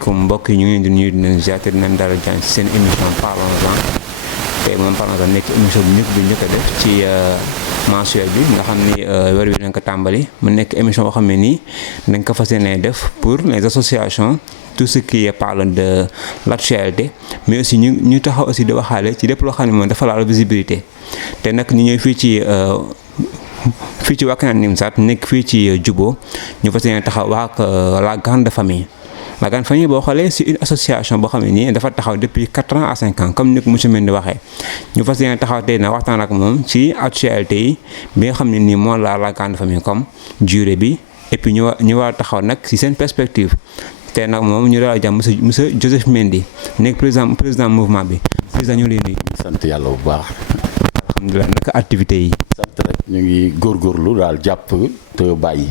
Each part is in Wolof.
asalaamaaleykum mbokk yi ñu ngi leen di nuyu di leen ziar te di leen dalal jàng ci seen émission Parlons-en tey moom Parlons-en nekk émission bu njëkk a def ci mensuel bi nga xam ni weer wi nañ ko tàmbali mu nekk émission boo xam ne nii dañ ko fas yéene def pour les associations tout ce qui parle de l'actualité mais aussi ñu taxaw aussi di waxaale ci lépp loo xam ne moom dafa laal visibilité te nag ñu ñëw fii ci Wakhinane Nimzatt nekk fii ci Djubo ñu fas yéene taxaw wax ak la grande famille. La grande famille boo xoolee c'est une association boo xam ne nii dafa taxaw depuis 4 ans à 5 ans comme ni ko monsieur Mendy waxee ñu fas yéene taxaw tey na waxtaan ak moom ci actualité yi bi nga xam ne nii moo la grande famille comme durée bi et puis ñu war a taxaw nag ci seen perspective te nag moom ñu daal jàmm monsieur Joseph Mendy nekk président mouvement bi président ñu ngi lay nuyu. sant yàlla bu baax. alhamdulilah naka activités yi. sant rek ñu ngi góorgóorlu daal jàpp te bàyyi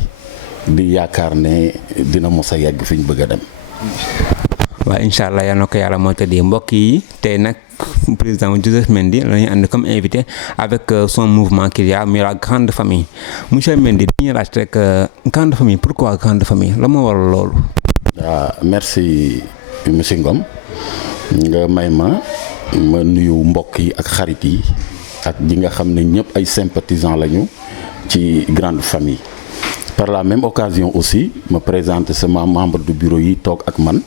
di yaakaar ne dina mos a yegg fi ñu bëgg a dem. waaw incha allah yal na ko yàlla moo tëddee mbokk yi tey nag président Joseph Mendy la ñuy ànd comme invité avec son mouvement qu'il y a muy la grande famille monsieur Mendy dañuy laaj rek grande famille pourquoi grande famille la moo waral loolu. waaw merci monsieur Ngom nga may ma nuyu mbokk yi ak xarit yi ak ñi nga xam ne ñëpp ay sympathisants lañu ci grande famille. Par la même occasion aussi ma présente sama membre du bureau yi toog ak man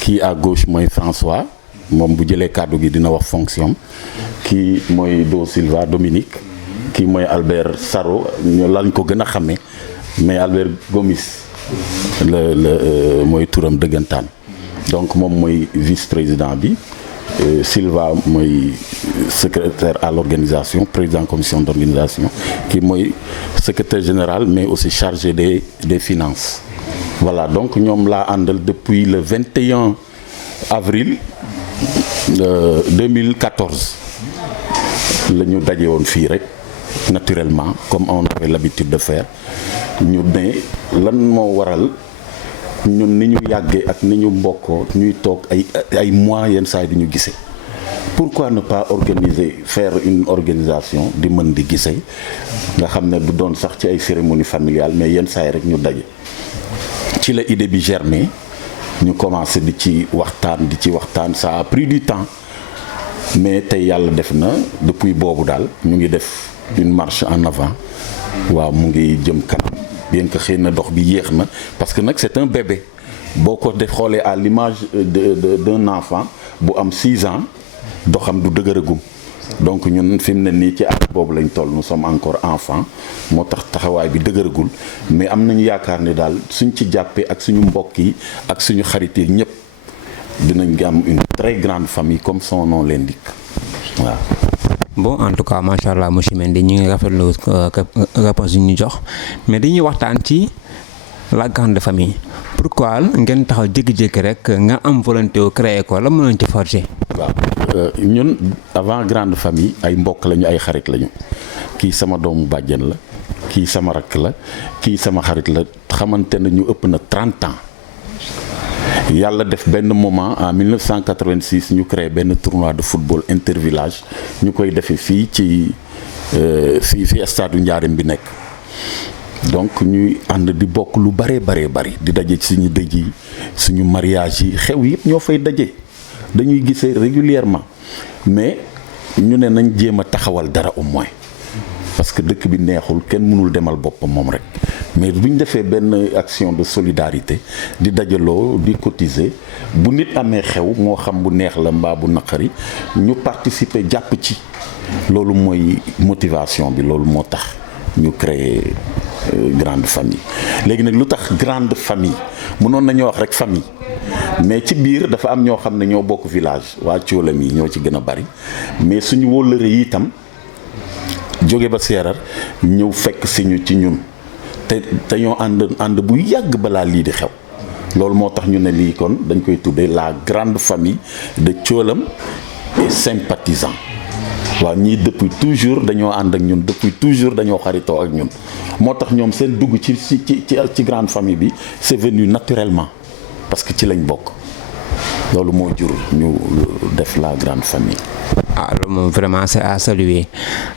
kii à gauche mooy François moom bu jëlee kàddu gi dina wax fonction kii mooy Do Silva Dominique kii mooy Albert Saro ñu lañ ko gën a xamee mais Albert Gomis la mooy turam dëggantaan donc moom mooy vice-président bi Silva mooy secrétaire à l'organisation président commission d'organisation qui mooy secrétaire général mais aussi chargé des finances voilà donc ñoom laa àndal depuis le 21 avril 2014 la ñu daje woon fii rek naturellement comme on avait l'habitude de faire ñu ne lan moo waral ñun ni ñu yàggee ak ni ñu mbokkoo ñuy toog ay mois yenn saa yi di ñu gisee pourquoi ne pas faire une organisation di mën di gisee nga xam ne du doon sax ci ay cérémonie familiale mais yenn saa yi rek ñu daje ci la idée bi germé ñu commencé di ci waxtaan ça a pris du temps mais tey yàlla def na depuis boobu daal ñu ngi def une marche en avant waaw mu ngi jëm kanam bien que xëy na dox bi yéex na parce que nag c'est un bébé boo ko def xoolee à l'image d'un enfant bu am 6 ans doxam du dëgëragum donc ñun fi mu ne nii ci at boobu lañ toll nous sommes encore enfants moo tax taxawaay bi dëgëragul mais am nañu yaakaar ni daal suñ ci jàppee ak suñu mbokk yi ak suñu xarit yi ñëpp dinañ am une très grande famille comme son nom l'indique waaw. bon en tout cas macha allah monsieur Mendy ñu ngi rafetlu réponse yi ñu jox mais dañuy waxtaan ci la grande famille pourquoi ngeen taxaw jékki-jékki rek nga am volonté wu créer ko la mënoon ci forger. waaw ñun avant grande famille ay mbokk lañu ay xarit lañu kii sama doomu bàjjen la kii sama rakk la kii sama xarit la xamante ne ñu ëpp na 30 ans. yàlla def benn moment en 1986 ñu créé benn tournoi de football intervillage ñu koy defee fii ci fii stade u Njaareem bi nekk donc ñuy ànd di bokk lu bari di daje ci suñu dëj yi suñu mariage yi xew yëpp ñoo fay daje dañuy gisee régulièrement mais ñu ne nañ jéem a taxawal dara au moins parce que dëkk bi neexul kenn mënul demal boppam moom rek mais bu ñu defee benn action de solidarité di dajaloo di cotiser bu nit amee xew moo xam bu neex la mbaa bu naqari ñu participer jàpp ci loolu mooy motivation bi loolu moo tax ñu créer grande famille. léegi nag lu tax grande famille mënoon nañoo wax rek famille mais ci biir dafa am ñoo xam ne ñoo bokk village waa Coolam yi ñoo ci gën a bari mais suñu wóllëre yi itam jóge ba Seerar ñëw fekk si ñu ci ñun te ñoo ànd bu yàgg balaa lii di xew loolu moo tax ñu ne lii kon dañ koy tuddee la grande famille de Coolam et sympathisants waaw ñii depuis toujours dañoo ànd ak ñun depuis toujours dañoo xaritoo ak ñun moo tax ñoom seen dugg ci grande famille bi c'est venu naturellement parce que ci lañ bokk loolu moo jur ñu def la grande famille. ah loolu moom vraiment c'est à saluer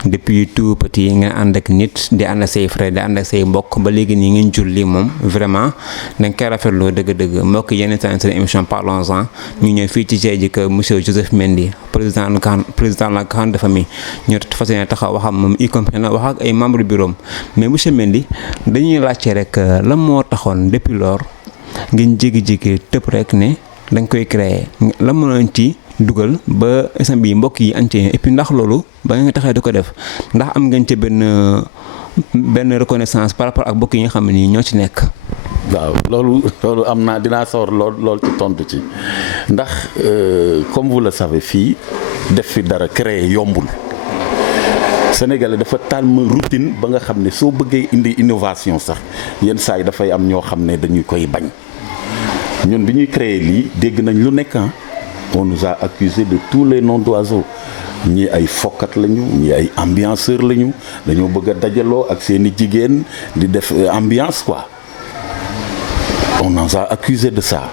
depuis tout petit nga ànd ak nit di ànd ak say frère di ànd ak say mbokk ba léegi nii ngeen jur lii moom vraiment dañ koy rafetloo dëgg-dëgg mbokk yenn temps seen émission parlons-en ñu ñëw fii ci Diedhiou que monsieur Joseph Mendy président de la grande famille ñu fas yéene taxaw wax ak moom y compris na wax ak ay membres bureau mais monsieur Mendy dañuy laajte rek lan moo taxoon depuis lors ngeen jékki-jékki tëb rek ne dañ koy créer lan moo ci dugal ba instant bi mbokk yi entier et puis ndax loolu ba nga taxee di ko def ndax am ngeen ci benn reconnaissance par rapport ak mbokk yi nga xam ne nii ñoo ci nekk. waaw loolu am naa dinaa sawar lool ci tontu ci ndax comme vous le savez fii def fi dara créer yombul Sénégalais dafa tàmm routine ba nga xam ne soo bëggee indi innovation sax yenn saa yi dafay am ñoo xam ne dañuy koy bañ ñun bi ñuy créer lii dégg nañ lu nekk on nous a accusé de tous les noms d'oiseaux ñii ay fokkat lañu ñii ay ambianceur lañu dañoo bëgg a dajaloo ak seeni jigéen di def ambiance quoi on nous a accusé de ça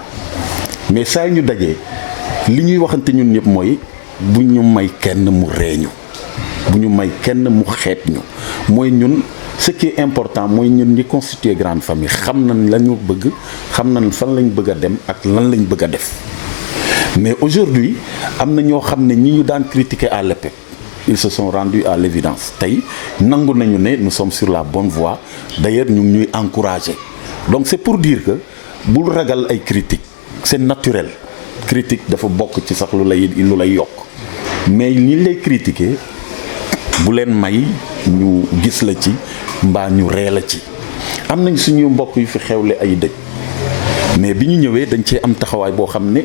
mais saa ñu dajee li ñuy waxante ñun ñëpp mooy bu ñu may kenn mu reeñu bu ñu may kenn mu xeet ñu mooy ñun ce qui est important mooy ñun ñi constituer grande famille xam nañ la ñu bëgg xam nañ fan lañ bëgg a dem ak lan lañ bëgg a def mais aujourd'hui am na ñoo xam ne ñi ñu daan critiquer à l'époque ils se sont rendus à l'évidence tey nangu nañu ne nous sommes sur la bonne voie d'ailleurs ñu ngi ñuy encourager donc c'est pour dire que bul ragal ay critiques c'est naturel critique dafa bokk ci sax lu lay yokk mais ñi lay critiquer bu leen may ñu gis la ci mbaa ñu ree la ci am nañ suñu mbokk yu fi xewle ay dëj mais bi ñu ñëwee dañ cee am taxawaay boo xam ne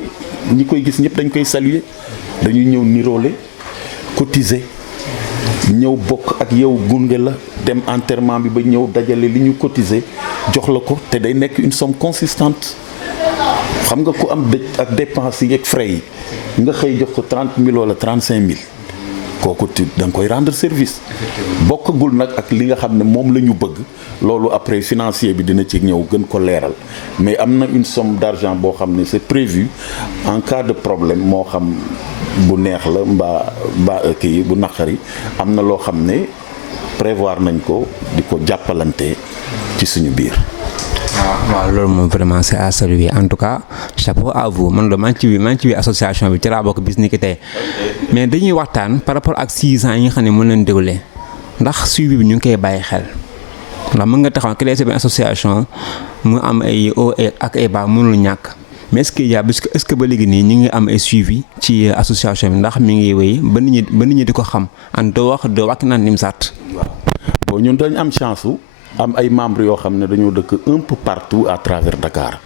ñi koy gis ñëpp dañ koy saluer dañuy ñëw niroole cotiser ñëw bokk ak yow gunge la dem enterrement bi ba ñëw dajale li ñu cotiser jox la ko te day nekk une somme consistante xam nga ku am dëj ak dépenses yi ak frais yi nga xëy jox ko 30 000 wala 35 000 kooku da nga koy rendre service bokkagul nag ak li nga xam ne moom la ñu bëgg loolu après financier bi dina ci ñëw gën ko leeral mais am na une somme d'argent boo xam ne c'est prévu en cas de problème moo xam bu neex la mbaa kii bu naqari am na loo xam ne prévoir nañ ko di ko jàppalante ci suñu biir. waaw loolu moom vraiment c'est à saluer en tout cas chapeau à vous man de maa ngi ci biir association bi ci laa bokk bis ni ki tey mais dañuy waxtaan par rapport ak 6 ans yi nga xam ne mën leen déroulé ndax suivi bi ñu ngi koy bàyyi xel ndax mën nga taxaw créer sa benn association mu am ay hauts ak ay bas mënul ñàkk mais est-ce que ba léegi nii ñu ngi am ay suivi ci association bi ndax mi ngi wéy ba nit ñi di ko xam an doo wax naan nim saat waaw bon ñun dañ am chance am ay membres yoo xam ne dañoo dëkk un peu partout à travers Dakar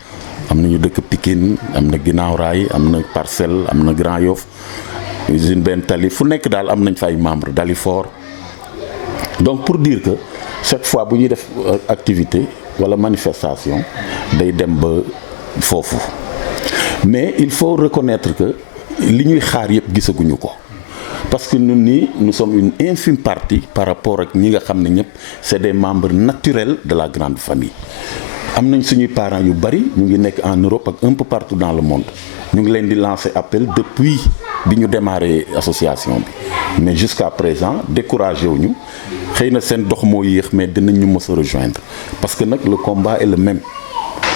am na ñu dëkk Pikine am na Guinaw Rail am na Parcelles am na Grand Yoff usine benn tali fu nekk daal am nañ fa ay membres Dalifort donc pour dire que chaque fois bu ñuy def activité wala manifestation day dem ba foofu mais il faut reconnaître que li ñuy xaar yëpp gisaguñu ko parce que ñun nii nous sommes une infime partie par rapport ak ñi nga xam ne ñëpp c'est des membres naturels de la grande famille am nañ suñuy parents yu bari ñu ngi nekk en Europe ak un peu partout dans le monde ñu ngi leen di lancer appel depuis bi ñu démarré association bi mais jusqu'à présent découragé wuñu xëy na seen dox moo yéex mais dinañ ñu mës a rejoindre parce que nag le combat est le même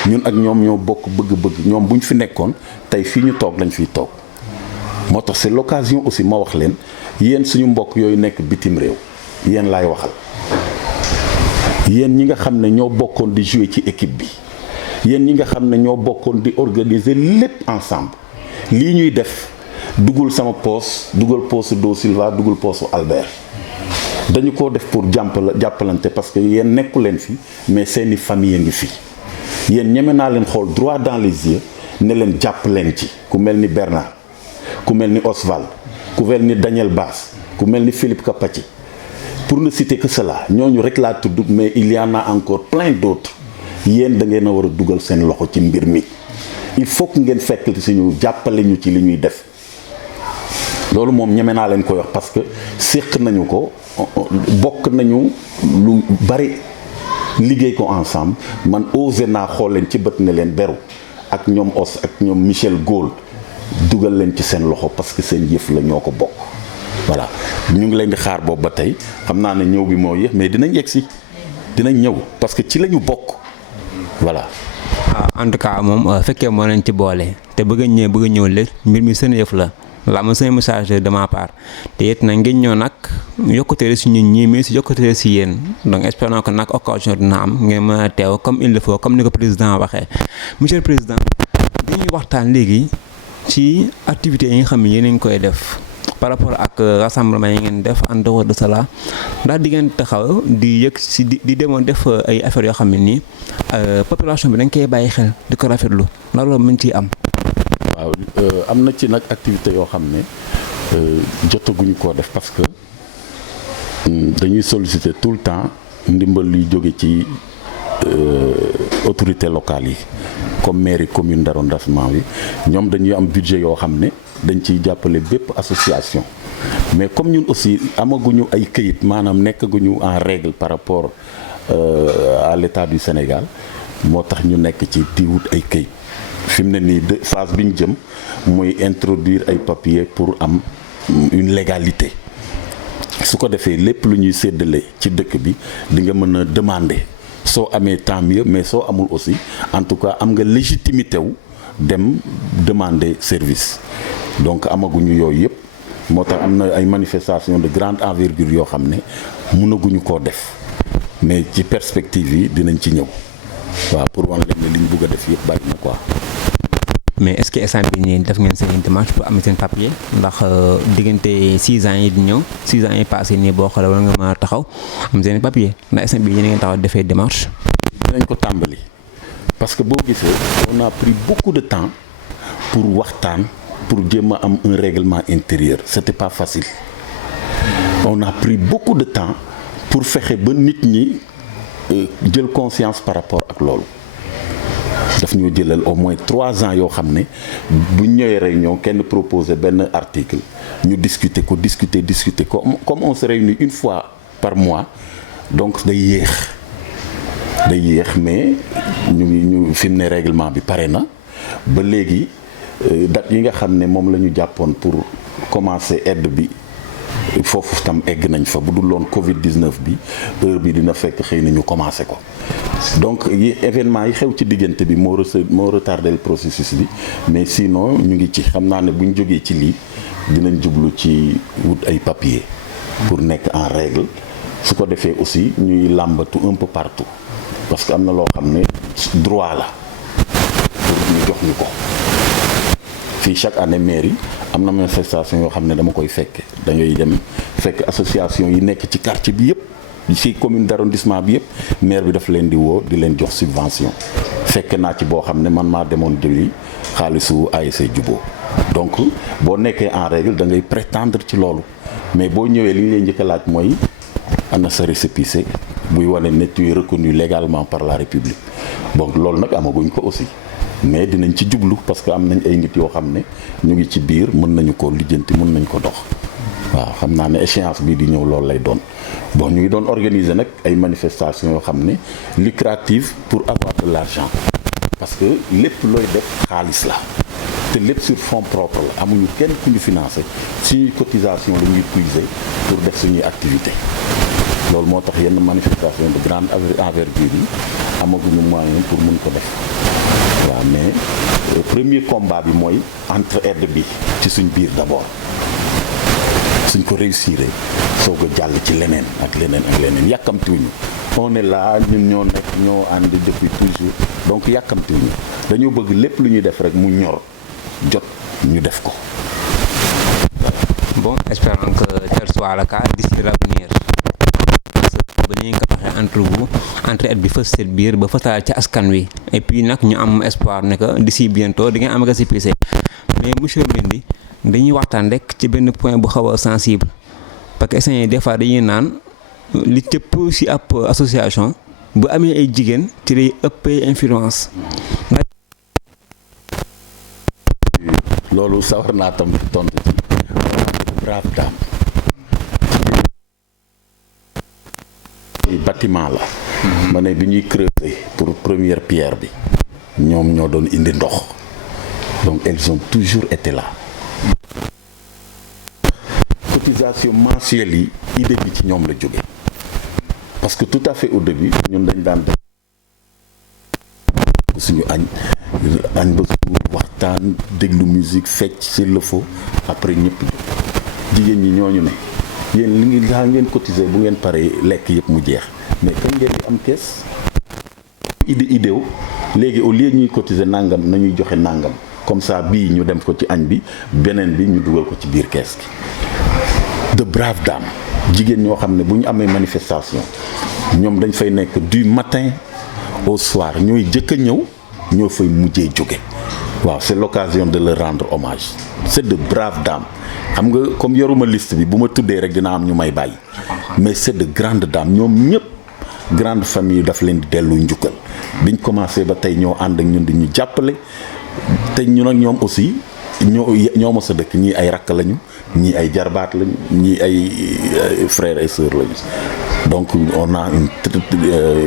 ñun ak ñoom ñoo bokk bëgg-bëgg ñoom bu ñu fi nekkoon tey fii ñu toog lañ fiy toog moo tax c'est l'occasion aussi ma wax leen yéen suñu mbokk yooyu nekk bitim réew yéen laay waxal yéen ñi nga xam ne ñoo bokkoon di jouer ci équipe bi yéen ñi nga xam ne ñoo bokkoon di organiser lépp ensemble lii ñuy def dugal sama poos dugal poosu Do Silva dugal poosu Albert dañu ko def pour jàppalante parce que yéen nekku leen fi mais seeni famille ngi fi yéen ñeme naa leen xool droit dans les yeux ne leen jàpp leen ci ku mel ni Bernard ku mel ni Oswald ku mel ni Daniel Bass ku mel ni Philippe Kapachi pour ne citer que cela ñooñu rek laa tudd mais il y en a encore plein d'autres yéen da ngeen a war a dugal seen loxo ci mbir mi il faut que ngeen fekk ci ñu jàppale ñu ci li ñuy def loolu moom ñeme naa leen koy wax parce que séq nañu ko bokk nañu lu bari liggéey ko ensemble man osé naa xool leen ci bët ne leen beru ak ñoom Os ak ñoom Michel Gaulle dugal leen ci seen loxo parce que seen yëf la ñoo ko bokk. voilà ñu ngi leen di xaar boobu ba tey xam naa ne ñëw bi moo yéex mais dinañ yegg si dinañ ñëw parce que ci la ñu bokk voilà. en tout cas moom fekkee moo leen ci boole te bëgg a ñëw léegi mbir mi seen yëf la ma seen message de ma part te it nag ngeen ñëw nag yokkutee si ñun ñii mais si yokkutee si yéen donc espérons que nag occasion dina am ngeen mën a teew comme il le faut comme ni ko président waxee. monsieur le président dañuy waxtaan léegi ci activités yi nga xam ne yéen a ngi koy def par rapport ak rassemblement yi ngeen def en dehors de cela ndax di ngeen taxaw di yëg si di demoon def ay affaires yoo xam ne nii population bi dañ koy bàyyi xel di ko rafetlu ndax loolu mën ciy am. waaw am na ci nag activité yoo xam ne jotaguñu koo def parce que dañuy solliciter tout le temps ndimbal luy jóge ci autorités locales yi comme mairie commune d'arrondissement bi ñoom dañuy am budget yoo xam ne dañ ciy jàppale bépp association mais comme ñun aussi amaguñu ay këyit maanaam nekkaguñu en règle par rapport à l'État du Sénégal moo tax ñu nekk ci di wut ay këyit fi mu ne nii phase bi ñu jëm mooy introduire ay papiers pour am une légalité su ko defee lépp lu ñuy séddale ci dëkk bi di nga mën a demander soo amee tant mieux mais soo amul aussi en tout cas am nga légitimité wu dem demander service donc amaguñu yooyu yëpp moo tax am na ay manifestations de grande envergure yoo xam ne mënaguñu koo def mais ci perspective yi dinañ ci ñëw waaw pour wan leen ne li ñu bëgg a def yëpp bari na quoi. mais est-ce que instant bi nii def ngeen seen démarche pour am seen papier ndax diggante 6 ans yi di ñëw 6 ans yi passé nii boo xoolee war nga mën a taxaw am seen papier ndax instant bi yéen a ngeen taxaw defee démarche. dinañ ko tàmbali parce que boo gisee on a pris beaucoup de temps pour waxtaan pour jéem a am un règlement intérieur c'était pas facile on a pris beaucoup de temps pour fexe ba nit ñi jël conscience par rapport ak loolu. daf ñoo jëlal au moins 3 ans yoo xam ne bu ñëwee réunion kenn proposé benn article ñu discuter ko comme on se réunit une fois par mois donc day yéex mais ñu fi mu ne règlement bi pare na ba léegi date yi nga xam ne moom la ñu jàppoon pour commencer aide bi foofu tam egg nañ fa bu dul loon Covid 19 bi heure bi dina fekk xëy na ñu commencé ko. donc événement yi xew ci diggante bi moo retardé le processus bi mais sinon ñu ngi ci xam naa ne bu ñu jógee ci lii dinañ jublu ci wut ay papiers pour nekk en règle su ko defee aussi ñuy làmbatu un peu partout parce que am na loo xam ne droit la pour ñu jox ñu ko fii chaque année mairie am na manifestation yoo xam ne dama koy fekke dangay dem fekk association yi nekk ci quartier bi yëpp ci commune d'arrondissement bi yëpp maire bi daf leen di woo di leen jox subvention fekk naa ci boo xam ne man maa demoon jëli xaalisu ASC Jubo donc boo nekkee en règle da ngay prétendre ci loolu mais boo ñëwee li ñu lay njëkk a laaj mooy ana sa récépissé buy wane ne tu es reconnu légalement par la République donc loolu nag amaguñ ko aussi mais dinañ ci jublu parce que am nañ ay nit yoo xam ne ñu ngi ci biir mën nañu ko lijjanti mën nañ ko dox waaw xam naa ne échéance bii di ñëw loolu lay doon bon ñu ngi doon organiser nag ay manifestations yoo xam ne lucrative pour avoir de l'argent parce que lépp looy def xaalis la te lépp sur fonds propres la amuñu kenn ku ñu financé suñuy cotisation la ñuy puiser pour def suñuy activité loolu moo tax yenn manifestation de grande envergure yi amaguñu moyen pour mun ko def waaw mais premier combat bi mooy entre-aide bi ci suñ biir d'abord suñ ko réussir soog a jàll ci leneen ak leneen yàkkamtiwuñu on est là ñun ñoo nekk ñoo ànd depuis toujours donc yàkkamtiwuñu dañoo bëgg lépp lu ñuy def rek mu ñor jot ñu def ko. Bon, espérons que tel soit le cas d'ici l'avenir. ba ni nga ko waxee entre vous entre bi fës seen biir ba fësaal ci askan wi et puis nag ñu am espoir ne que d'ici bientôt di ngeen am récépissé mais monsieur Mendy dañuy waxtaan rek ci benn point bu xaw a sensible parce que essayé des fois dañuy naan li cëpp ci ab association bu amee ay jigéen ci lay ëppee influence. loolu sawar naa tam tontu ci brave dame bâtiment la ma ne bi ñuy creuser pour première pierre bi ñoom ñoo doon indi ndox donc elles ont toujours été là. Cotisation mensuelle yi idée bi ci ñoom la jóge parce que tout à fait au début ñun dañ daan def suñu añ ba suur waxtaan déglu musique fecc s'il le faut après ñëpp jigéen ñi ñooñu ne yéen li ngi laa ngeen cotiser bu ngeen paree lekk yëpp mu jeex mais kañ ngeen di am kees idéo léegi au lieu ñuy cotiser nangam nañuy joxe nangam comme ça bii ñu dem ko ci añ bi beneen bi ñu dugal ko ci biir kees gi. De braves dames jigéen ñoo xam ne bu ñu amee manifestation ñoom dañ fay nekk du matin au soir ñooy jëkk a ñëw ñoo fay mujjee jóge waaw c'est l'occasion de leur rendre hommage c'est de braves dames xam nga comme yoruma liste bi bu ma tuddee rek dina am ñu may bàyyi mais c'est de grandes dames ñoom ñëpp grande famille daf leen di dellu njukkal biñ commencé ba tey ñoo ànd ak ñun di ñu jàppale te ñun ak ñoom aussi ñoo mos a dëkk ñii ay rakk lañu ñii ay jarbaat lañu ñii ay frères et sœurs lañu donc on a une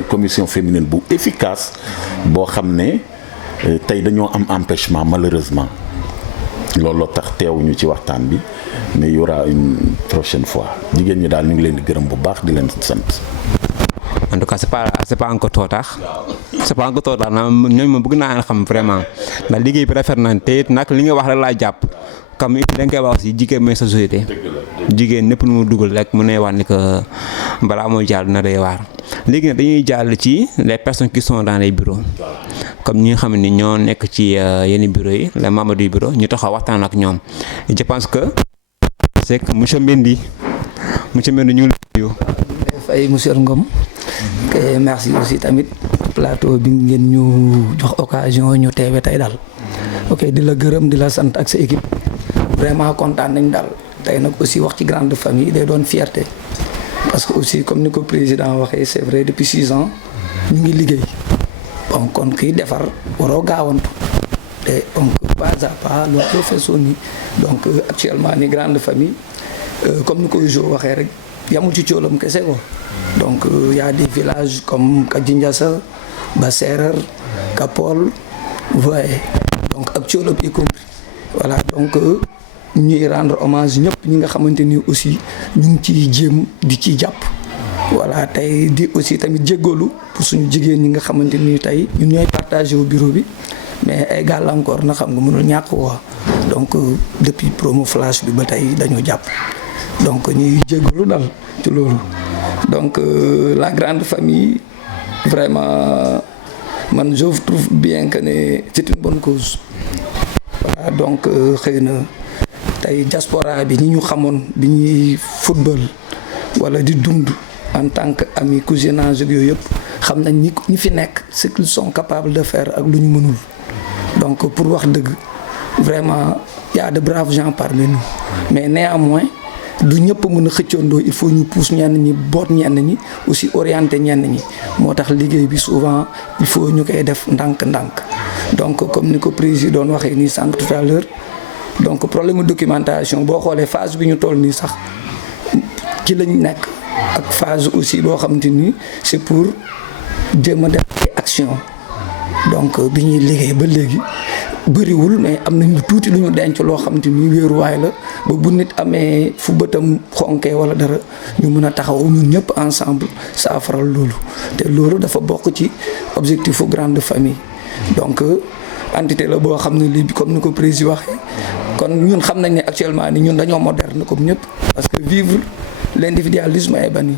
commission féminine bu efficace boo xam ne tey dañoo am empêchement malheureusement looloo tax teewuñu ci waxtaan bi mais y aura une prochaine fois jigéen ñi daal ñu ngi leen di gërëm bu baax di leen sant. En tout cas c'est pas encore trop tard c'est pas encore trop tard ñooñu ma bëgg naa xam vraiment ndax liggéey bi rafet na te it nag li nga wax rek laa jàpp comme da nga koy wax aussi jigéen mooy sa société jigéen ñëpp nu mu dugal rek mu ne wax ni que balaa mooy jàll na day waar léegi nag dañuy jàll ci les personnes qui sont dans les bureaux comme ñi nga xam ne ñoo nekk ci yenn bureaux yi les membres du bureau ñu taxaw waxtaan ak ñoom je pense que c'est que monsieur Mendy ñu ngi lay nuyu. Fay monsieur Ngom. Merci aussi tamit plateau bi ngeen ñu jox occasion ñu teewe tey daal ok di la gërëm di la sant ak sa équipe vraiment kontaan nañ daal tey nag aussi wax ci grande famille day doon fierté parce que aussi comme ni ko président waxee c'est vrai depuis 6 ans ñu ngi liggéey bon kon kiy defar waroo gaawantu te donc pas à pas loolu ko feesoon ni donc actuellement ni grande famille comme ni ko Jo waxee rek yamul ci coolam kese ko donc y a des villages comme Kadjindiassa Basserer Kapol voyez donc ak Thiolop y compris voilà donc ñuy rendre hommage ñëpp ñi nga xamante ni aussi ñu ngi ciy jéem di ci jàpp voilà tey di aussi tamit jéggalu pour suñu jigéen ñi nga xamante ni tey ñun ñooy partagé au bureau bi mais ay gàllankoor na xam nga mënul ñàkk waa donc depuis promo flash bi ba tey dañoo jàpp donc ñuy jéggalu dal ci loolu donc la grande famille vraiment man je trouve bien que ne c'est une bonne cause voilà donc xëy na tey diaspora bi ñi ñu xamoon bi ñuy football wala di dund en tant que ami cousinage ak yooyu yëpp xam nañ ñi fi nekk ce qu'ils sont capables de faire ak lu ñu mënul donc pour wax dëgg vraiment y a de braves gens parmi nous mais néanmoins du ñëpp mën a xëccoondoo il faut ñu pousse ñenn ñi boot ñenn ñi aussi orienter ñenn ñi moo tax liggéey bi souvent il faut ñu koy def ndànk-ndànk donc comme ni ko président doon waxee nii sànq tout à l'heure donc problème documentation boo xoolee phase bi ñu toll nii sax ci lañ nekk ak phase aussi boo xamante ni c'est pour jéem a def ay action donc bi ñuy liggéey ba léegi bëriwul mais am nañ lu tuuti lu ñu denc loo xamante ni wéeruwaay la ba bu nit amee fu bëtam xonkee wala dara ñu mën a taxaw ñun ñëpp ensemble saafaral loolu te loolu dafa bokk ci objectif u grande famille donc entité la boo xam ne lii comme ni ko président waxee kon ñun xam nañ ne actuellement ni ñun dañoo moderne comme ñëpp parce que vivre l'individualisme est banni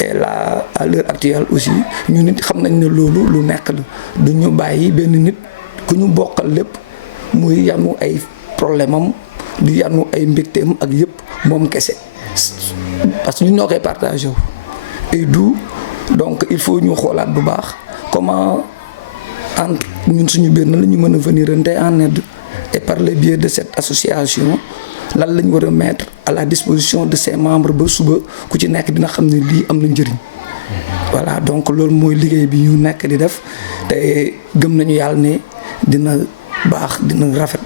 et là à l'heure actuelle aussi ñun nit xam nañ ne loolu lu nekk la du ñu bàyyi benn nit ku ñu bokkal lépp muy yanu ay problème am di yanu ay mbégteem ak yëpp moom kese parce que ñun ñoo koy partagé wu et du donc il faut ñu xoolaat bu baax comment entre ñun suñu biir na la ñu mën a venir en aide et par le biais de cette association lan la ñu war a mettre à la disposition de ses membres ba suba ku ci nekk dina xam ne lii am na njëriñ voilà donc loolu mooy liggéey bi ñu nekk di def te gëm nañu yàlla ne dina baax dina rafet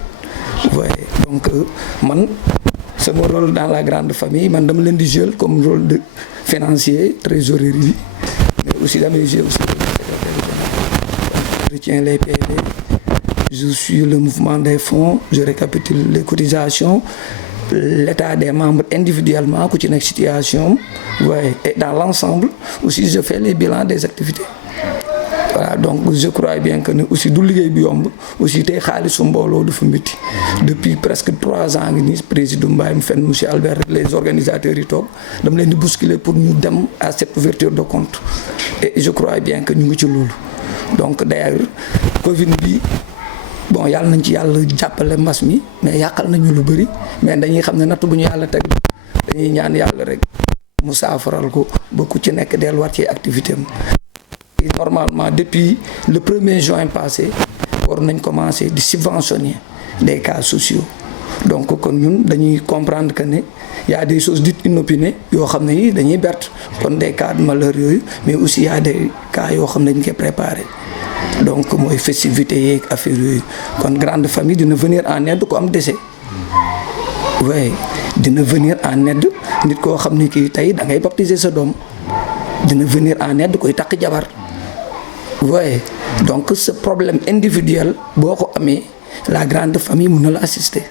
voyez donc man sama rôle dans la grande famille man dama leen di jouer comme rôle de financier trésorerie mais aussi damay jouer aussi je retiens les PV Je suis le mouvement des fonds, je récapitule les cotisations, l'état des membres individuellement, ku ci nekk situation, ouais, et dans l'ensemble aussi je fais les bilans des activités. Voilà, donc je crois bien que ne aussi du liggéey bi yomb aussi tey xaalisu mbooloo dafa métti depuis presque 3 ans ngi nii président Mbaye Fen monsieur Albert les organisateurs yi toog dama leen di bousculer pour ñu dem à cette ouverture de compte et je crois bien que ñu ngi ci loolu. Donc d'ailleurs Covid bi bon yàlla nañ ci yàlla jàppale mbas mi mais yàqal nañu lu bëri mais dañuy xam ne natt bu ñu yàlla teg dañuy ñaan yàlla rek mu saafaral ko ba ku ci nekk delluwaat ci activité am. Normalement depuis le 1er juin passé war nañ commencer di subventionner des cas sociaux donc kon ñun dañuy comprendre que ne y a des choses dites inopinées yoo xam ne yi dañuy berte kon des cas de malheur yooyu mais aussi y a des cas yoo xam ne dañ koy préparer donc mooy festivités yeeg affaire yooyu kon grande famille dina venir en aide ku am décès oui dina venir en aide nit koo xam ne kii tey da ngay baptiser sa doom dina venir en aide koy takk jabar. Ouais. Donc ce problème individuel boo ko amee la grande famille mun na la assister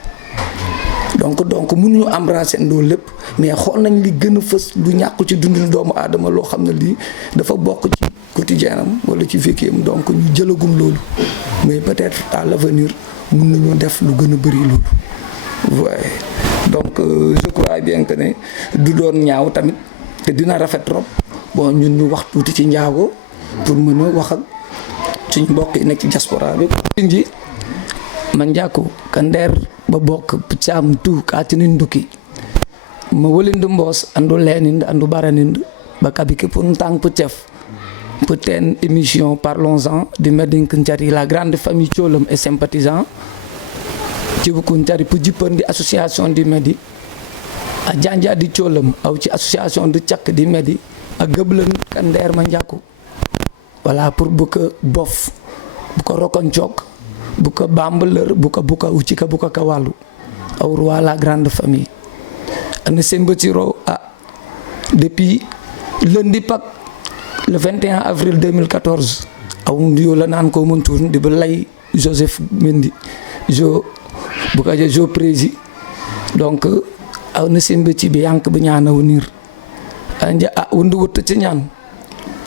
donc mënuñu embrasser ndoo lépp mais xool nañ li gën a fës lu ñàkk ci dundinu doomu aadama loo xam ne lii dafa bokk ci quotidien am wala ci vécu am donc ñu jëlagum loolu mais peut-être à l'avenir mun nañoo def lu gën a bëri loolu ouais. Donc je crois bien que ne du doon ñaaw tamit te dina rafet trop bon ñun ñu wax tuuti ci njaago pour mën a wax ak suñu mbokk yi nekk ci diaspora bi. Nji man njàkku ka ndeer ba bokk caam tu kaatinin nduki ma wëlindu mboos andu leenindu andu baranindu ba kabike pour ntang pour cef pour ten émission parlons-en du Medink Ncari la grande famille Thiolam et sympathisant ci buku Ncari pour jippandi association du Medi a janja di Thiolam aw ci association du cak di Medi a gëblan ka ndeer ma njàkku voilà pour bu ko bof bu ko rokon jok bu ko bambaleur bu ko ucika bu ko kawalu aw roi la grande famille ana sembatiro depuis lundi Pâques le 21 avril 2014 aw ndiyo la naan ko montour di ba lay Joseph Mendy jo bu ko jo prési donc aw na sembati bi yank bu ñaana wonir anja wundu wut ci ñaan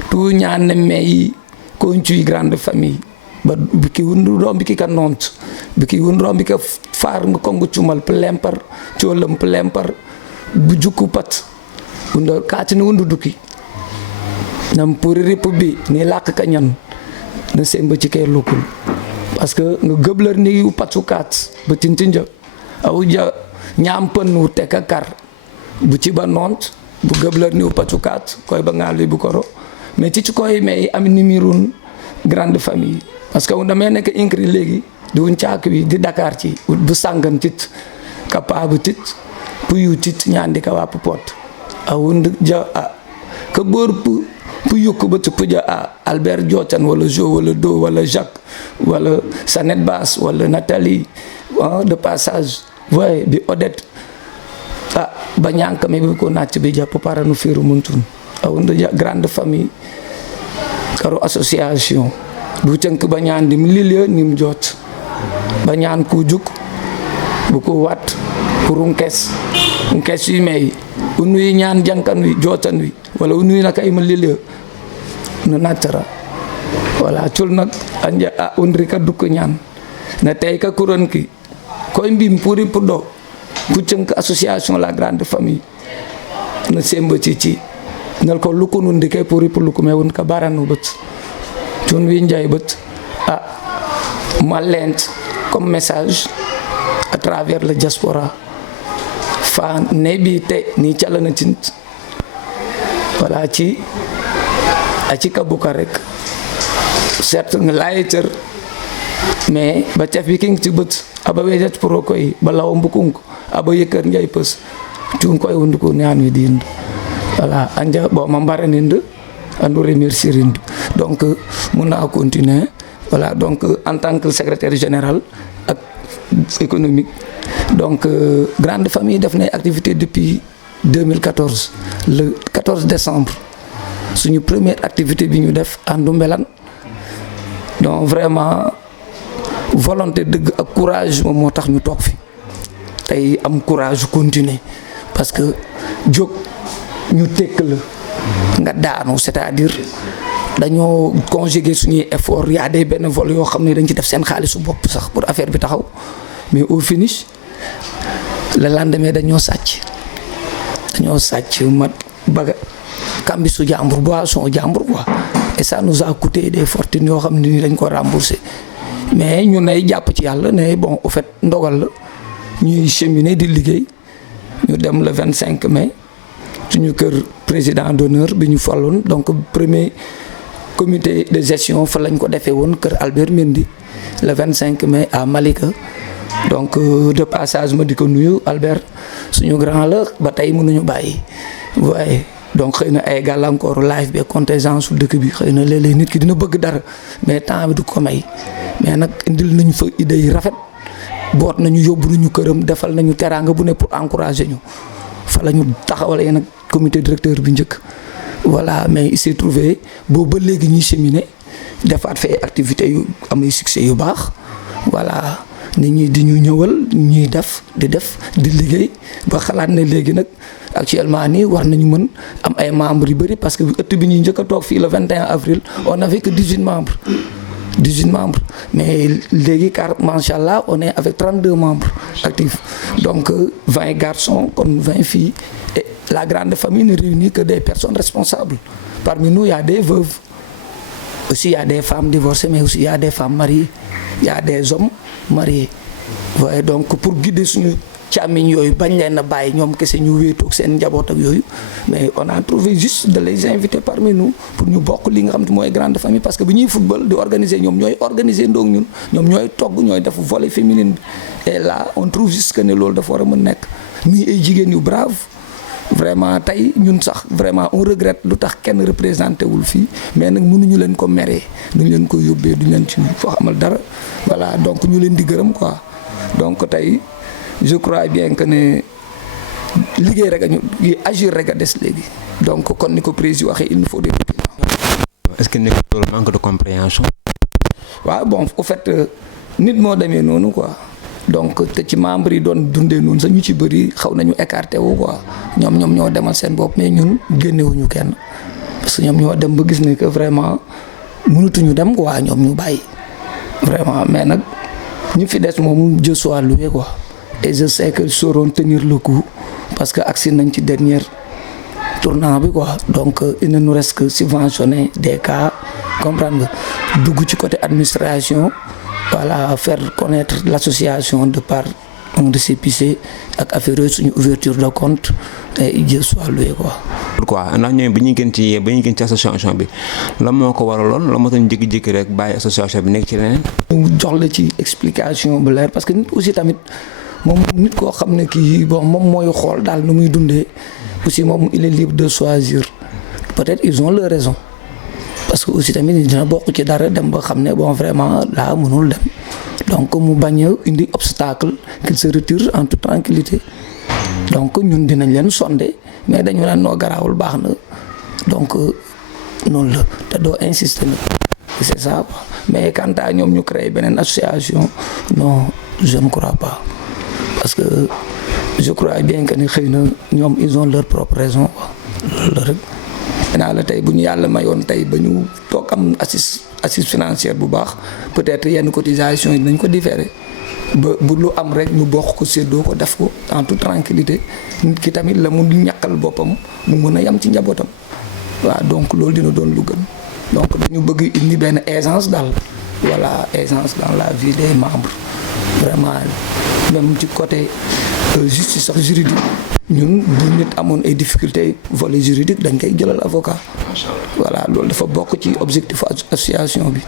tu ñaan ne may ko ci grande famille ba biki wundu rom biki kan nont biki wundu rom biki far nga kongu cumal plempar Thiolam plempar bu jukku pat wundu kaati ni wundu duki nam pour rip bi ni lak ka ñan na semba ci kay lokul parce que nga gëbler ni yu patu kat ba tintinja aw ja ñam pen wu tek kar bu ci ba nont bu gëbler ni yu patu kat koy ba ngali bu koro mais ci koy mais am numéro grande famille parce que on damay nek incri légui di won ciak wi di Dakar ci bu sangan tit capable tit puyu tit ñandi ka wap pot awund ja ka bor pu yokku ba tu ja Albert Diotan wala Jo wala Do wala Jacques wala Sanet Bass wala Nathalie de passage ouais bi Odette ba ñank me bi ko nacc bi japp paranu firu muntun awund ja grande famille karo association du tënk ba ñaan dim lilie nim jot ba ñaan ku juk bu ko wat pour nkes yu may unuy ñaan jankan wi jotan wi wala unuy nak ay ma lilie no natara wala tul nak anja undri ka duk ñaan na tay ka kuron ki koy mbim puri pudo ku tënk association la grande famille na semba ci nal ko lu ko nun di kay puri pour lu ko mewun ka baranu beut tun wi njay beut ma lent comme message à travers la diaspora fa nebi te ni calana tint voilà ci ka buka rek certes nga layeter mais ba tef bi king ci beut aba wejet pour koy ba law mbukunk aba yeker njay peus tun koy wundu ko ñaan wi dind voilà anja bo ma mbaranind andu remercier rindu donc mun naa continuer voilà donc en tant que secrétaire général ak économique donc grande famille def nay activité depuis 2014 le 14 décembre suñu première activité bi ñu def andu mbelan donc vraiment volonté dëgg ak courage moom moo tax ñu toog fi tey am courage continuer parce que jóg ñu tekk la nga daanu c'est-à-dire dañoo conjuguer suñuy effort y a des bénévoles yoo xam ne dañ ci def seen xaalisu bopp sax pour affaire bi taxaw mais au finish le lendemain dañoo sàcc mat baga kambisu jàmbur boisson jàmbur quoi et ça nous a coûté des fortunes yoo xam ne ni dañ ko rembourser mais ñun nay jàpp ci yàlla ne bon au fait ndogal la ñuy cheminer di liggéey ñu dem le 25 mai suñu kër président d'honneur bi ñu falloon donc premier comité de gestion fa lañ ko defee woon kër Albert Mendy le 25 mai à Malika donc de passage ma di ko nuyu Albert suñu grand la ba tey mënuñu bàyyi waaye donc xëy na ay gàllankooru live bi contingence su dëkk bi xëy na léeg-léeg nit ki dina bëgg dara mais temps bi du ko may mais nag indil nañu fa idée yi rafet boot nañu yóbbu nañu këram defal nañu teraanga bu ne pour encourager ñu fa la ñu taxawalee nag comité directeur bi njëkk voilà mais il s'est trouvé boobu ba léegi ñuy cheminer defaat fa ay activités yu am ay succès yu baax voilà nit ñi di ñu ñëwal ñuy def di liggéey ba xalaat ne léegi nag actuellement nii war nañu mën am ay membres yu bëri parce que ëtt bi ñuy njëkk a toog fii le 21 avril on avait que 18 membres mais léegi car macha allah on est avec 32 membres actifs donc 20 garçons comme 20 filles et la grande famille ne réunit que des personnes responsables parmi nous il y a des veuves aussi il y a des femmes divorcées mais aussi il y a des femmes mariées il y a des hommes mariés waaye donc pour guider suñu càmmiñ yooyu bañ leen a bàyyi ñoom kese ñu wéetoog seen njaboot ak yooyu mais on a trouvé juste de les inviter parmi nous pour ñu bokk li nga xam te mooy grande famille parce que bu ñuy football di organiser ñoom ñooy organiser ndoog ñun ñoom ñooy togg ñooy def volley féminine bi et là on trouve juste que ne loolu dafa war a mën nekk muy ay jigéen yu brave vraiment tey ñun sax vraiment on regrette lu tax kenn représenté wul fii mais nag mënuñu leen ko meree duñ leen ko yóbbee duñ leen ci foo xamal dara voilà donc ñu leen di gërëm quoi donc tey je crois bien que ne liggéey rek a ñu agir rek a des léegi donc kon ni ko président waxee il nous faut des résultats. est-ce que nekk loolu manque de compréhension. waaw bon au fait nit moo demee noonu quoi donc te ci membres yi doon dundee noonu sax ñu ci bëri xaw nañu écarté wu quoi ñoom ñoo demal seen bopp mais ñun génnewuñu kenn parce que ñoom ñoo dem ba gis ne que vraiment mënatuñu dem quoi ñoom ñu bàyyi vraiment mais nag ñu fi des moom Dieu soit loué quoi. Et je sais qu'ils sauront tenir le coup parce que agsi nañ ci dernier tournant bi quoi donc il ne nous reste que subventionner des cas comprendre nga dugg ci côté administration voilà faire connaître l'association de par un récépissé ak affaire yooyu suñu ouverture de compte et Dieu soit loué quoi. pourquoi ndax ñoom bi ñuy gën ci association bi lan moo ko waraloon la moo tax ñu jékki-jékki rek bàyyi association bi nekk ci leneen. mu jox la ci explication bu leer parce que nit aussi tamit. moom nit koo xam ne kii bon moom mooy xool daal nu muy dundee aussi moom il est libre de choisir peut-être ils ont leur raison parce que aussi tamit dina bokk ci dara dem ba xam ne bon vraiment là mënul dem donc mu bañ a indi obstacle qu'il se retire en toute tranquillité donc ñun dinañ leen sondé mais dañu naan noo garaawul baax na donc noonu la te doo insister nag c'est ça mais quant à ñoom ñu créé beneen association non je ne crois pas. Parce que je crois bien que ni xëy na ñoom ils ont leur propre raison quoi loolu la rek naa la tey bu ñu yàlla mayoon tey ba ñu toog am assise financière bu baax peut-être yenn cotisation yi dinañ ko différer ba bu lu am rek ñu bokk ko séddoo ko def ko en toute tranquillité nit ki tamit la mu ñàkkal boppam mu mën a yam ci njabootam waaw donc loolu dina doon lu gën donc dañu bëgg indi benn aisance daal voilà aisance dans la vie des membres vraiment même ci côté justice sax juridique ñun bu nit amoon ay difficultés volet juridique dañ koy jëlal avocat voilà loolu dafa bokk ci objectif association bi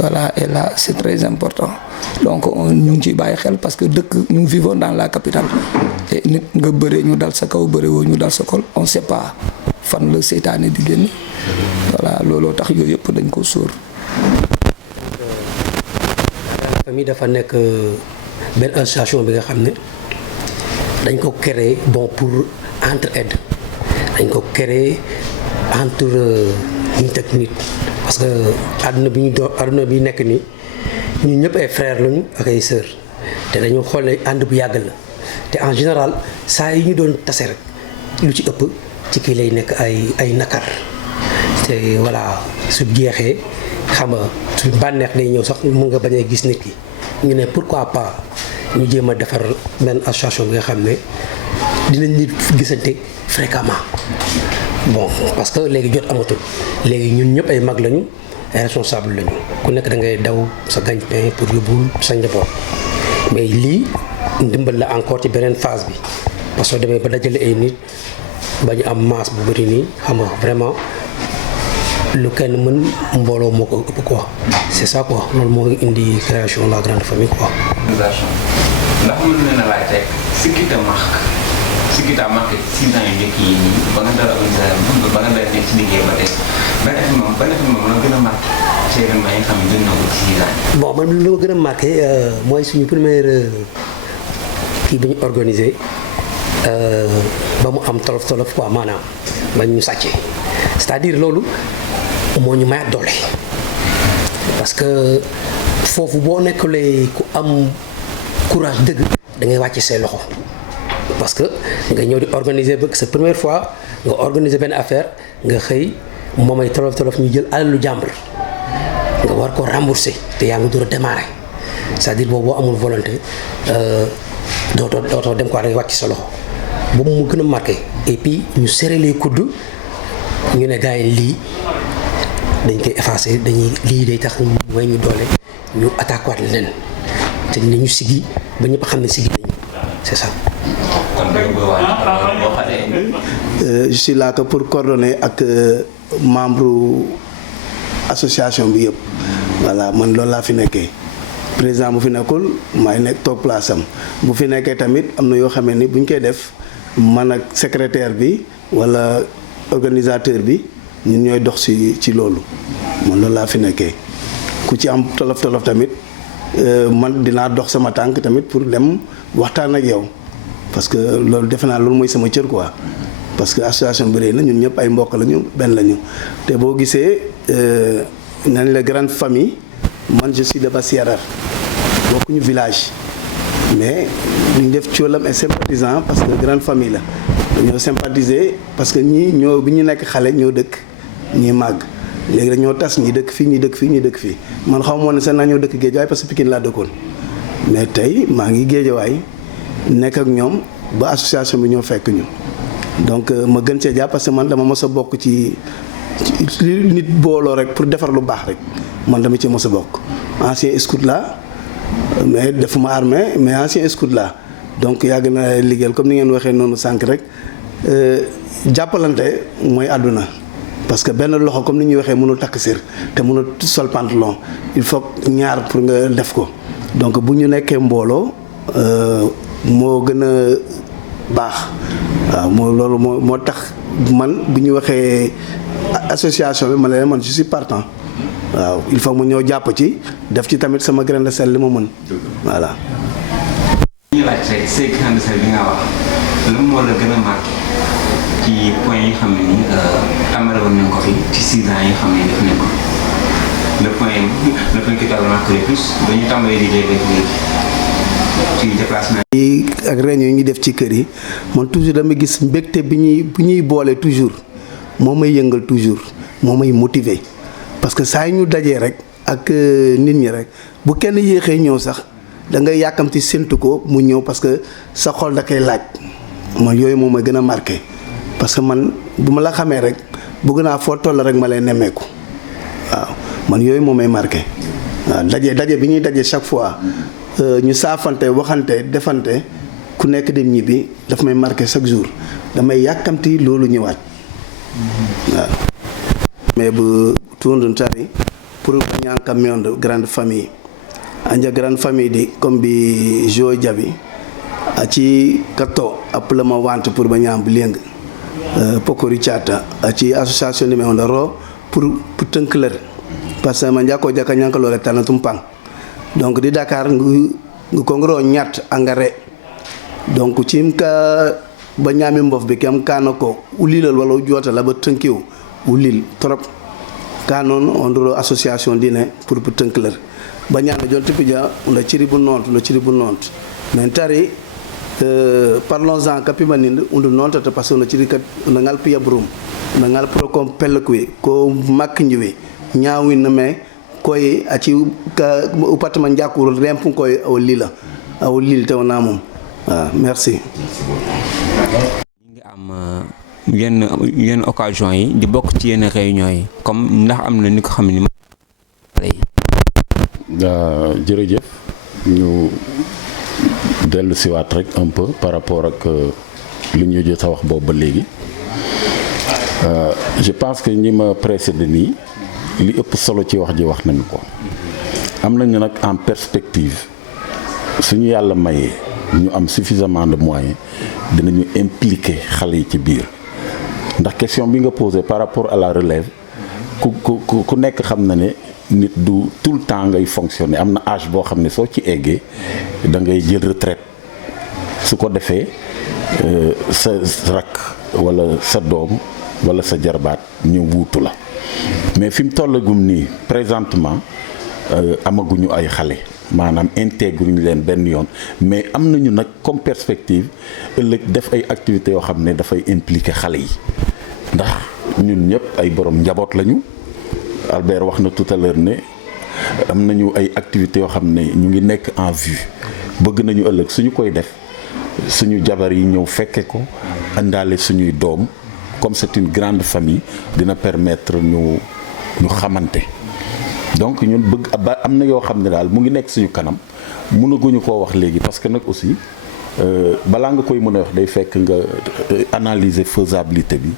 voilà et là c'est très important donc ñu ngi ciy bàyyi xel parce que dëkk ñu vivons dans la capitale et nit nga bëree ñu dal sa kaw bëree woo ñu dal sa kol on sait pas fan la seytaane di génn voilà looloo tax yooyu yëpp dañ ko sóor. famille dafa nekk benn association bi nga xam ne dañ ko créer bon pour entraide dañ ko créer entre nit ak nit parce que àdduna bi nekk nii ñun ñëpp ay frères lañu ak ay sœurs te dañu xool ne ànd bu yàgg la te en général saa yi ñu doon tase rek lu ci ëpp ci kii lay nekk ay nakar te voilà su jeexee xam nga su bànneex day ñëw sax mun nga bañ a gis nit ki ñu ne pourquoi pas ñu jéem a defar benn association bi nga xam ne dinañ nit gisante fréquemment bon parce que léegi jot amatul léegi ñun ñëpp ay mag lañu ay responsable lañu ku nekk da ngay daw sa gagne-pain pour yóbbul sa njaboot mais lii ndimbal la encore ci beneen phase bi parce que demee ba dajale ay nit ba ñu am masse bu bëri nii xam nga vraiment lu kenn mën mbooloo moo ko ëpp quoi c'est ça quoi loolu moo indi création la grande famille quoi. ndax mën na laaj rek ce qui te marque 6 ans yu njëkk yi nii ba nga dara organisation ba nga dara nekk ci liggéey ba tey ban effet moom la gën a marqué ci événement yi nga xam ne jot na ko ci 6 ans. bon man li ma gën a marqué mooy suñu première kii bi ñu organisé ba mu am tolof quoi maanaam ba ñu sàccee c'est-à-dire loolu moo ñu mayaat doole parce que foofu boo nekkulee ku am courage dëgg da ngay wàcce say loxo parce que nga ñëw di organiser ba sa première fois nga organiser benn affaire nga xëy moom ay tolof ñu jël alalu jàmbur nga war ko rembourser te yaa ngi door a démarrer c'est-à-dire boobu boo amul volonté dootoo dem quoi da ngay wàcc sa loxo boobu mu gën a marqué et puis ñu serrer les coudes ñu ne gars yi lii dañ koy effacer lii day tax mooy ñu doole ñu attaqué waat leneen te dinañu sigi ba ñëpp xam ne sigi nañu c'est ça. Je suis là que pour coordonner ak membre association bi yëpp voilà man loolu laa fi nekkee président bu fi nekkul maay nekk toog place am bu fi nekkee tamit am na yoo xamee ni bu ñu koy def man ak secrétaire bi walla organisateur bi ñun ñooy dox ci loolu man loolu laa fi nekkee ku ci am tolof tamit man dinaa dox sama tànk tamit pour dem waxtaan ak yow parce que loolu defe naa loolu mooy sama cër quoi parce que association bi rëy na ñun ñëpp ay mbokk lañu benn lañu te boo gisee nañ la grande famille man je suis de Bassiarar bokkuñu village mais ñu def coolam et sympathisant parce que grande famille la dañoo sympathiser parce que ñii ñoo bi ñu nekk xale ñoo dëkk ñii màgg léegi dañoo tas ñi dëkk fii ñi dëkk fii ñi dëkk fii man xaw ma woon ne sax naa ñoo dëkk Géejawaay parce que Pikine laa dëkkoon mais tey maa ngi Géejawaay nekk ak ñoom ba association bi ñoo fekk ñu donc ma gën cee jàpp parce que man dama mos a bokk ci nit booloo rek pour defar lu baax rek man dama ci mos a bokk ancien scout la mais defuma armée mais ancien scout la donc yàgg na liggéeyal comme ni ngeen waxee noonu sànq rek jàppalante mooy àdduna parce que benn loxo comme ni ñuy waxee mënul takk sër te mënul sol pantalon il faut ñaar pour nga def ko donc bu ñu nekkee mbooloo moo gën a baax waaw loolu moo tax man bu ñu waxee association bi ma ne man je suis partant waaw il faut mu ñëw jàpp ci def ci tamit sama grain de sel li ma mën voilà. ñu laaj rek say grain de sel bi nga wax lan moo la gën a marqué ci point yi xam ne nii tàmbale woon nañ ko fi ci 6 ans yi xam ne def nañ ko le point qui t'a marqué le plus dañu tàmbalee di léegi ci déplacement yi ak réunion yi ñuy def ci kër yi man toujours dama gis mbégte bi ñuy boole toujours moo may yëngal toujours moo may motiver parce que saa yu ñu dajee rek ak nit ñi rek bu kenn yéexee ñëw sax da ngay yàkkamti séntu ko mu ñëw parce que sa xol da koy laaj man yooyu moom may gën a marqué parce que man bu ma la xamee rek bëgg naa foo toll rek ma lay nemmeeku waaw man yooyu moom may marqué waaw daje bi ñuy daje chaque fois ñu saafante waxante defante ku nekk dem ñibbi daf may marqué chaque jour damay yàkkamti loolu ñëwaat waaw. mais bu tuundun tari pour ñaan camion de grande famille anja grande famille di comme bi jo jabi aci kato appelema wante pour ba ñam leng pokori chata aci association ni me on ro pour teunkler parce que man jako jaka ñanka lolé tan tumpang donc di Dakar ngu ko ngro ñat engrais donc cim ka ba ñami mbof bi kam kanako ulilal wala jota la ba teunkiw ulil trop kanon on ro association dine pour teunkler bañana jonti pija ula ciribu nont men tari parlons-en kapimaninde undu nontata parce que no ciri kat no ngal piya brum no ngal pro kom pelkuy ko maknjiwi ñaawin me koy aci ka upatama njakuru rempun koy o lila aw lil taw namum merci. ñi nga am yenn occasion yi di bokk ci yenn réunion yi comme ndax am na ni ko xam ni jërëjëf ñu dellu siwaat rek un peu par rapport ak li ñu jot a wax boobu ba léegi je pense que ñi ma précédé nii li ëpp solo ci wax ji wax nañu ko am nañu nag en perspective suñu yàlla mayee ñu am suffisamment de moyens dinañu impliquer xale yi ci biir ndax question bi nga posé par rapport à la relève ku nekk xam na ne nit du tout le temps ngay fonctionner am na âge boo xam ne soo ci eggee da ngay jël retraite su ko defee sa rakk walla sa doom walla sa jarbaat ñu wuutu la mais fi mu tollagum nii présentement amaguñu ay xale maanaam intègre ñu leen benn yoon mais am nañu nag comme perspective ëllëg def ay activités yoo xam ne dafay impliquer xale yi ndax ñun ñëpp ay borom njaboot lañu. Albert wax na tout à l'heure ne am nañu ay activités yoo xam ne ñu ngi nekk en vue bëgg nañu ëllëg suñu koy def suñu jabar yi ñëw fekke ko àndaale suñuy doom comme c'est une grande famille dina permettre ñu xamante donc ñun bëgg am na yoo xam ne daal mu ngi nekk suñu kanam mënaguñu koo wax léegi parce que nag aussi balaa nga koy mën a wax day fekk nga analyser faisabilité bi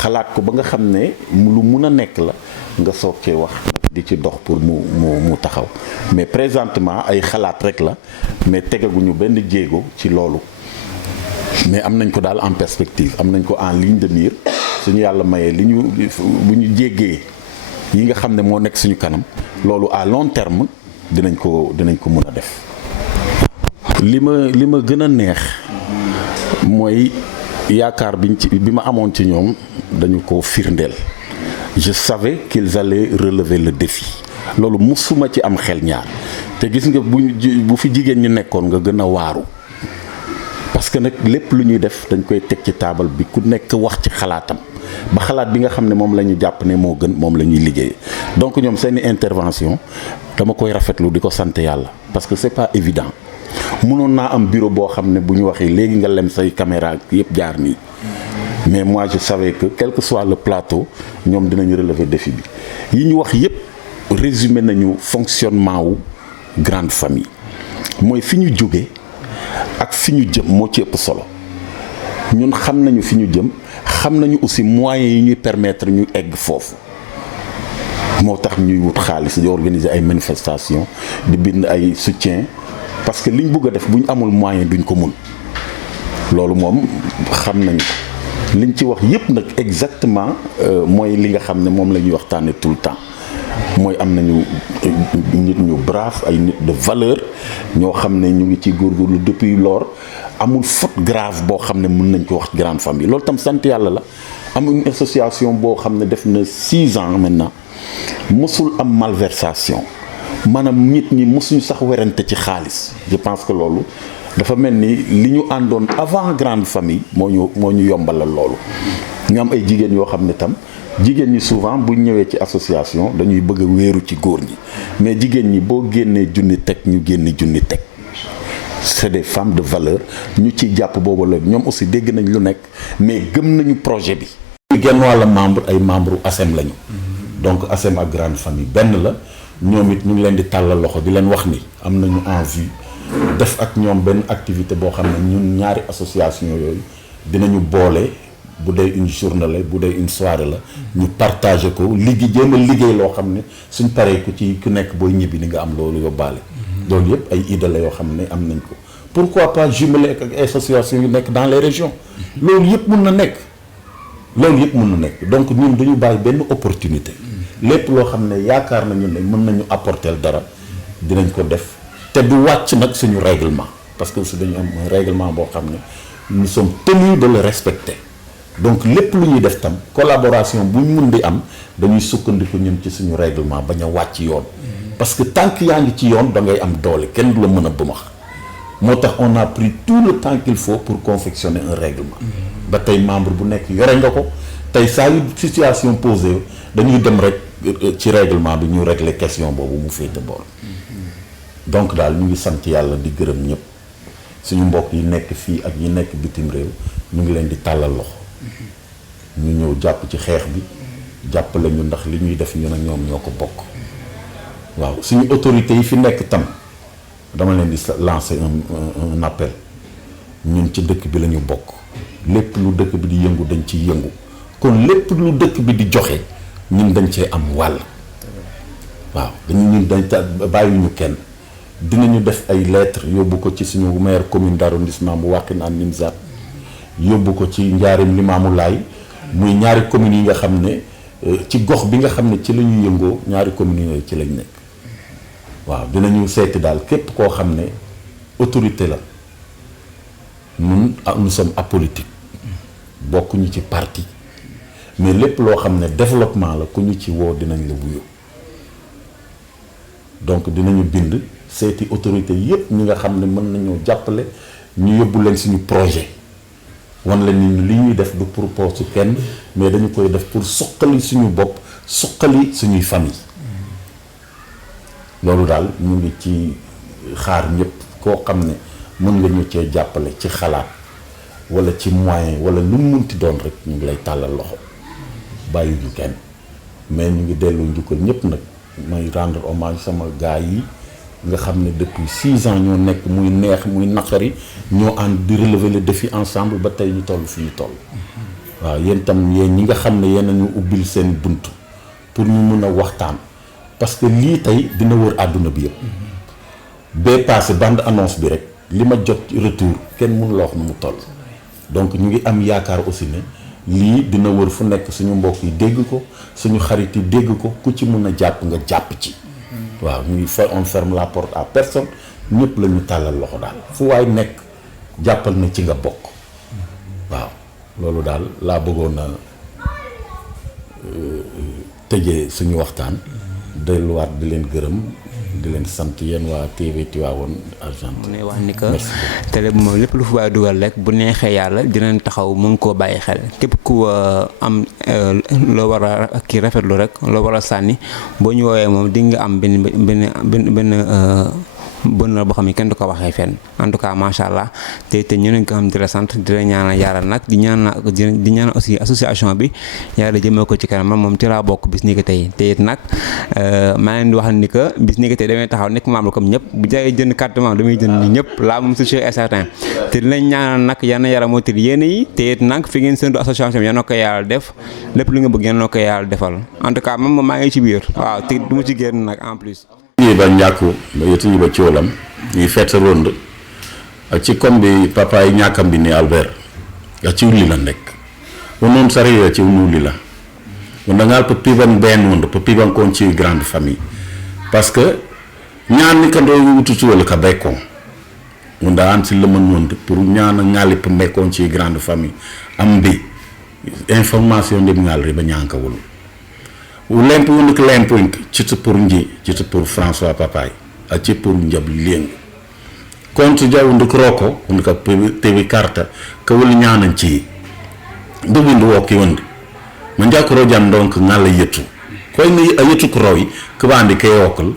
xalaat ko ba nga xam ne lu mun a nekk la nga soog cee wax di ci dox pour mu taxaw mais présentement ay xalaat rek la mais tegaguñu benn jéego ci loolu mais am nañ ko daal en perspective am nañ ko en ligne de mire suñu yàlla mayee bu ñu jéggee yi nga xam ne moo nekk suñu kanam loolu à long terme dinañ ko mën a def. li ma gën a neex mooy yaakaar bi ma amoon ci ñoom dañu ko firndeel. Je savais qu'ils allaient relever le défi loolu musuma ci am xel ñaar te gis nga bu fi jigéen ñi nekkoon nga gën a waaru parce que nag lépp lu ñuy def dañ koy teg ci taabal bi ku nekk wax ci xalaatam ba xalaat bi nga xam ne moom la ñu jàpp ne moo gën moom la ñuy liggéey donc ñoom seeni intervention dama koy rafetlu di ko sant yàlla parce que c'est pas évident mënoon naa am bureau boo xam ne bu ñu waxee léegi nga lem say caméra yëpp jaar nii mais moi je savais que quel que soit le plateau ñoom dinañu relever défi bi yi ñu wax yépp résumé nañu fonctionnement wu grande famille mooy fi ñu jóge ak fi ñu jëm moo ci ëpp solo ñun xam nañu fi ñu jëm xam nañu aussi moyens yi ñuy permettre ñu egg foofu moo tax ñuy wut xaalis di organiser ay manifestations di bind ay soutien parce que liñ bëgg a def bu ñu amul moyen duñ ko mun loolu moom xam nañu ko liñ ci wax yépp nag exactement mooy li nga xam ne moom la ñuy waxtaane tout le temps mooy am nañu nit ñu brave ay nit de valeur ñoo xam ne ñu ngi ci góorgóorlu depuis lors amul faute grave boo xam ne mën nañ ko wax grande famille loolu tam sant yàlla la am une association boo xam ne def na 6 ans maintenant mosul am malversation maanaam nit ñi mosuñu sax werante ci xaalis je pense que loolu dafa mel ni li ñu àndoon avant grande famille moo ñu yombalal loolu ñu am ay jigéen yoo xam ne tam jigéen ñi souvent bu ñëwee ci association dañuy bëgg a wéeru ci góor ñi mais jigéen ñi boo génnee junni teg ñu génne junni teg c'est des femmes de valeur ñu ciy jàpp boobu la ñoom aussi dégg nañ lu nekk mais gëm nañu projet bi. genn wàlla membre ay membre ASEM lañu donc ASEM ak grande famille benn la ñoom it ñu ngi leen di tàllal loxo di leen wax ni am nañu envie def ak ñoom benn activité boo xam ne ñun ñaari association yooyu dinañu boole bu dee une journée la bu dee une soirée la ñu partager ko jéem a liggéey loo xam ne suñ paree ku nekk booy ñibbi ni nga am loolu yóbbaale. loolu yëpp ay idées la yoo xam ne am nañ ko pourquoi pas jumeler ak association yu nekk dans les régions loolu yëpp mun na nekk donc ñun dañu bàyyi benn opportunité lépp loo xam ne yaakaar nañu ne mën nañu apporter dara dinañ ko def te du wàcc nag suñu règlement parce que aussi dañu am un règlement boo xam ne nous sommes tenus de le respecter donc lépp lu ñuy def tam collaboration bu ñu mun di am dañuy sukkandiku ñun ci suñu règlement bañ a wàcc yoon parce que tant que yaa ngi ci yoon da ngay am doole kenn du la mën a bëmax moo tax on a pris tout le temps qu'il faut pour confectionner un règlement ba tey membre bu nekk yore nga ko tey saa yu situation posée dañuy dem rek ci règlement bi ñu régler question boobu mu féete bool donc daal ñu ngi sant yàlla di gërëm ñëpp suñu mbokk yi nekk fii ak ñi nekk bitim réew ñu ngi leen di tàllal loxo ñu ñëw jàpp ci xeex bi jàppale ñu ndax li ñuy def ñu ne ñoom ñoo ko bokk waaw suñu autorités yi fi nekk tam dama leen di lancer un appel ñun ci dëkk bi la ñu bokk lépp lu dëkk bi di yëngu dañ ciy yëngu kon lépp lu dëkk bi di joxe ñun dañ cee am wàll waaw ñun dañ bàyyiwuñu kenn dinañu def ay lettres yóbbu ko ci suñu maire commune d'arrondissement bu Wakhinane Nimzatt yóbbu ko ci Njaareem Limaamulaay muy ñaari communes yi nga xam ne ci gox bi nga xam ne ci la ñuy yëngoo ñaari communes yooyu ci lañ nekk waaw dinañu seeti daal képp koo xam ne autorité la nous sommes apolitique bokkuñu ci parti mais lépp loo xam ne développement la ku ñu ci woo dinañ la wuyu donc dinañu bind seeti autorité yépp ñi nga xam ne mën nañoo jàppale ñu yóbbu leen suñu projet wan la ni li ñuy def du pour poche kenn mais dañu koy def pour suqali suñu bopp suqali suñuy famille loolu daal ñu ngi ci xaar ñëpp koo xam ne mën nga ñu cee jàppale ci xalaat wala ci moyen wala lu mu munti doon rek ñu ngi lay tàllal loxo bàyyi ñu kenn mais ñu ngi dellu njukkal ñëpp nag may rendre hommage sama gars yi nga xam ne depuis 6 ans ñoo nekk muy neex muy naqari ñoo ànd di relever le défi ensemble ba tey ñu toll fi ñu toll waaw yéen tam yéen ñi nga xam ne yéen a ñu ubbil seen bunt pour ñu mën a waxtaan parce que lii tey dina wër àdduna bi yëpp bee passé bande annonce bi rek li ma jot retour kenn mënu la wax nu mu toll donc ñu ngi am yaakaar aussi ne lii dina wër fu nekk suñu mbokk yi dégg ko suñu xarit yi dégg ko ku ci mën a jàpp nga jàpp ci waaw ñuy on ferme la porte à personne ñëpp la ñu tàllal loxo daal fu waay nekk jàppal na ci nga bokk waaw loolu daal laa bëggoon a tëjee suñu waxtaan delluwaat di leen gërëm di leen sant yéen waa TV Tivaouane Argentine. mu ne wax ni que télé bi moom lépp lu fi waay dugal rek bu neexee yàlla dinañ taxaw mën koo bàyyi xel képp ku am loo war a kii rafetlu rek loo war a sànni boo ñu woowee moom di nga am benn bonheur boo xam ne kenn du ko waxee fenn en tout cas macha allah te ñu ne ko xam di la sant di la ñaanal yàlla nag di ñaanal aussi association bi yàlla jëmee ko ci kanam man moom ci laa bokk bis ni ko tey te it nag maa leen di wax ni que bis ni ko tey damay taxaw nekk membre comme ñëpp bu jaayee jënd carte membre damay jënd ni ñëpp laa moom c'est sûr et certain te dinañ ñaanal nag yal na yàlla moo tëdd yéen yi te it nag fi ngeen séntu association bi yal na ko yàlla def lépp lu nga bëgg yal na ko yàlla defal en tout cas man maa ngi ci biir waaw te du ma ci génn nag en plus. ba ñàkku ba yetuñu ba coolam ñuy feet sa ronde ak ci comme bi papa yi ñàkkam bi ni Albert ak ci wuli la nekk wonon sari ci wuli la wanda ngal po piban ben wanda po piban kon ci grande famille parce que ñaan ni ka do wutu ci wala ka bekko wanda an ci le mën wonde pour ñaan ngali po mekkon ci grande famille am bi information dem ngal ri ba ñanka wul lemp wund ko lemp ci pour nji ci pour François Papaye ak ci pour njab lieng compte jaw ndu kroko wund ka tewi carte ka wul ñaanan ci dugu ndu woki wund man jakoro jam donc ngala yetu koy ni yetu ko roy ko bandi kay wokal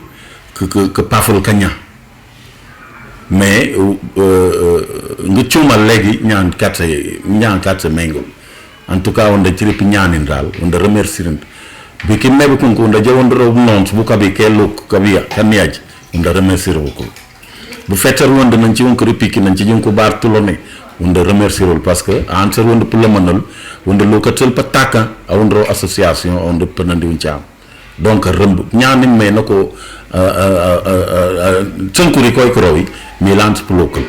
que paful kanya mais ngi ciuma legi ñaan carte mengo en tout cas wonda ci rep ñaanin dal wonda remercier bi ki nebu ko nda jawondoro non bu kabi kelu kabiya kaniaj nda remercier ko bu fetter wonde nañ ci won ko repiki nañ ci ko bar tulone nda remercier parce que answer wonde pour le manal wonde lokatel pataka awondro association onde penandi won donc remb ñaan me nako tsankuri koy krowi mi lance pour local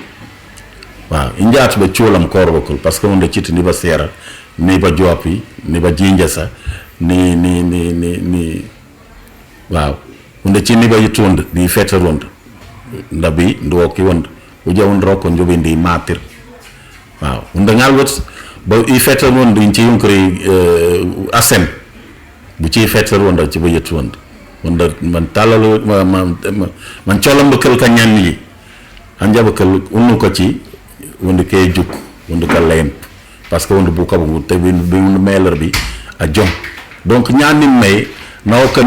wa injaat ba ciolam korbakul parce que wonde citi ni ba sera ni ba jopi ni ba jinjasa ni waaw wonde ci ni ba yitonde di fete ronde ndabi ndo ki wonde o jawon roko njobe ndi matir waaw wonde ngal wot ba i fete ronde ci yonkri asen bu ci fete ronde ci ba yitonde man talalu man colam bekal ka ñanni anja bekal unu ko ci wonde kay juk wonde ka layem parce que wonde bu ko bu te bi meler bi a jom donc ñani may naw ka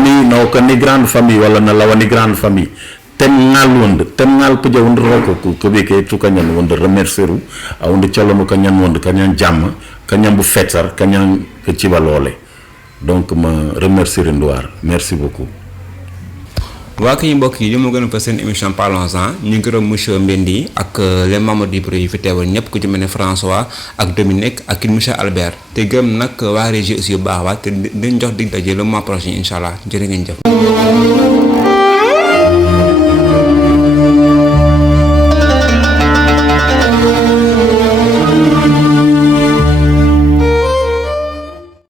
ni grande famille wala na lawani grande famille tem ngal puja wonde ko be kay tu ka ñan wonde remercieru a wonde colam ka ñan wonde ka ñan jamm ka ñam bu fetar ka ñan ci balolé donc ma remercier Ndoir merci beaucoup. waa kay mbokk yi li ma gën a fa seen émission Parlons-en ñu gërëm monsieur Mbendy ak les membres du bureau yi fi teewal ñëpp ku ci mel ne François ak Dominique ak monsieur Albert te gërëm nag waa régie aussi bu baax waa te dañ jox dig daje le mois prochain incha allah jërë ngeen jëf.